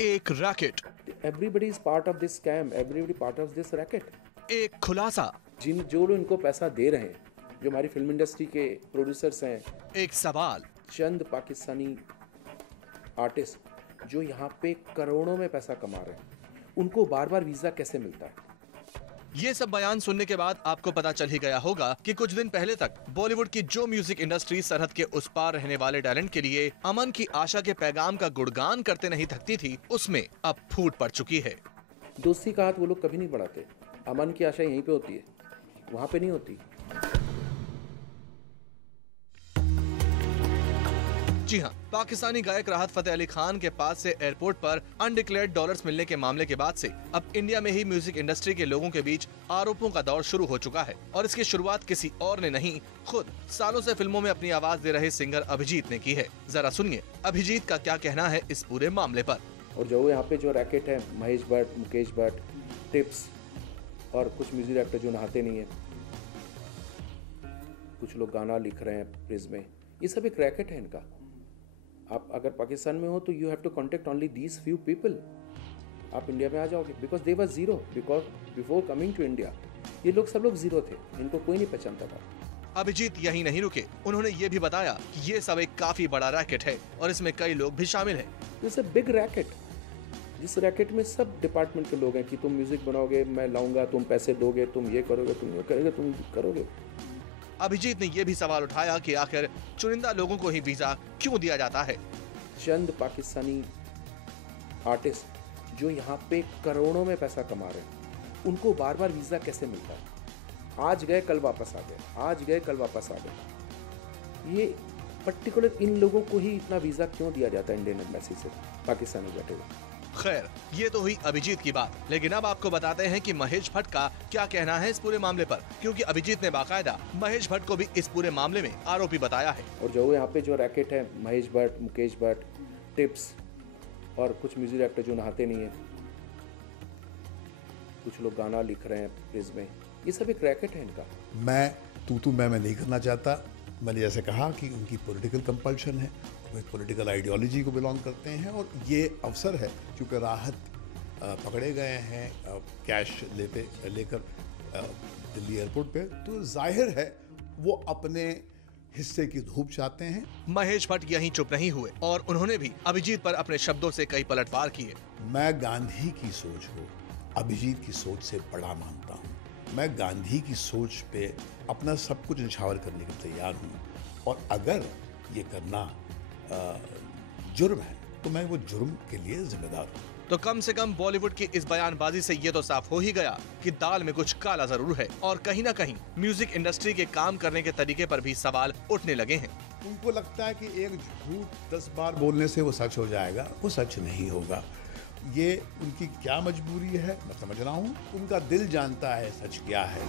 एक racket, Everybody is part of this scam. Everybody part of this racket. एक खुलासा, जो लोग इनको पैसा दे रहे हैं, जो हमारी फिल्म इंडस्ट्री के प्रोड्यूसर्स हैं, एक सवाल, चंद पाकिस्तानी आर्टिस्ट जो यहाँ पे करोड़ों में पैसा कमा रहे हैं, उनको बार बार वीजा कैसे मिलता है? ये सब बयान सुनने के बाद आपको पता चल ही गया होगा कि कुछ दिन पहले तक बॉलीवुड की जो म्यूजिक इंडस्ट्री सरहद के उस पार रहने वाले टैलेंट के लिए अमन की आशा के पैगाम का गुणगान करते नहीं थकती थी, उसमें अब फूट पड़ चुकी है। दोस्ती का हाथ वो लोग कभी नहीं बढ़ाते। अमन की आशा यहीं पे होती है, वहां पे नहीं होती। जी हाँ, पाकिस्तानी गायक राहत फतेह अली खान के पास से एयरपोर्ट पर अनडिक्लेयर्ड डॉलर्स मिलने के मामले के बाद से अब इंडिया में ही म्यूजिक इंडस्ट्री के लोगों के बीच आरोपों का दौर शुरू हो चुका है और इसकी शुरुआत किसी और ने नहीं, खुद सालों से फिल्मों में अपनी आवाज दे रहे सिंगर अभिजीत ने की है। जरा सुनिए अभिजीत का क्या कहना है इस पूरे मामले पर। और जो यहाँ पे जो रैकेट है, महेश भट्ट, मुकेश भट्ट, टिप्स और कुछ म्यूजिक डायरेक्टर जो नहाते नहीं है, कुछ लोग गाना लिख रहे हैं प्रिज में, ये सब एक रैकेट है इनका। आप अगर पाकिस्तान में हो तो you have to contact only these few people. आप इंडिया में आ जाओगे because they were zero, because before coming to India ये लोग सब लोग जीरो थे, इनको कोई नहीं पहचानता था। अभिजीत यही नहीं रुके, उन्होंने ये भी बताया कि ये सब एक काफी बड़ा रैकेट है और इसमें कई लोग भी शामिल हैं। दिस अ बिग रैकेट, जिस रैकेट में सब डिपार्टमेंट के लोग हैं कि तुम म्यूजिक बनाओगे, मैं लाऊंगा, तुम पैसे दोगे, तुम ये करोगे, तुम ये करोगे, तुम करोगे। अभिजीत ने यह भी सवाल उठाया कि आखिर चुनिंदा लोगों को ही वीजा क्यों दिया जाता है। चंद पाकिस्तानी आर्टिस्ट जो यहाँ पे करोड़ों में पैसा कमा रहे हैं, उनको बार बार वीजा कैसे मिलता है? आज गए कल वापस आ गए, आज गए कल वापस आ गए। ये पर्टिकुलर इन लोगों को ही इतना वीजा क्यों दिया जाता है इंडियन एम्बेसी से, पाकिस्तानी बैठे हुए? खैर, ये तो हुई अभिजीत की बात, लेकिन अब आपको बताते हैं कि महेश भट्ट का क्या कहना है इस पूरे मामले पर, क्योंकि अभिजीत ने बाकायदा महेश भट्ट को भी इस पूरे मामले में आरोपी बताया है। और जो यहाँ पे जो रैकेट है, महेश भट्ट, मुकेश भट्ट, टिप्स और कुछ म्यूजिक डायरेक्टर जो नहाते नहीं है, कुछ लोग गाना लिख रहे हैं प्रिज में, ये सब एक रैकेट है इनका। मैं तू मैं नहीं करना चाहता। मैंने जैसे कहा कि उनकी पॉलिटिकल कंपल्शन है, वो एक पॉलिटिकल आइडियोलॉजी को बिलोंग करते हैं और ये अवसर है क्योंकि राहत पकड़े गए हैं कैश लेकर दिल्ली एयरपोर्ट पे, तो जाहिर है वो अपने हिस्से की धूप चाहते हैं। महेश भट्ट यहीं चुप नहीं हुए और उन्होंने भी अभिजीत पर अपने शब्दों से कई पलटवार किए। मैं गांधी की सोच को अभिजीत की सोच से बड़ा मानता हूँ। मैं गांधी की सोच पे अपना सब कुछ निछावर करने के तैयार हूँ और अगर ये करना जुर्म है तो मैं वो जुर्म के लिए जिम्मेदार हूँ। तो कम से कम बॉलीवुड की इस बयानबाजी से ये तो साफ हो ही गया कि दाल में कुछ काला जरूर है और कहीं ना कहीं म्यूजिक इंडस्ट्री के काम करने के तरीके पर भी सवाल उठने लगे हैं। उनको लगता है कि एक झूठ 10 बार बोलने से वो सच हो जाएगा, वो सच नहीं होगा। ये उनकी क्या मजबूरी है मैं समझ रहा हूँ, उनका दिल जानता है सच क्या है।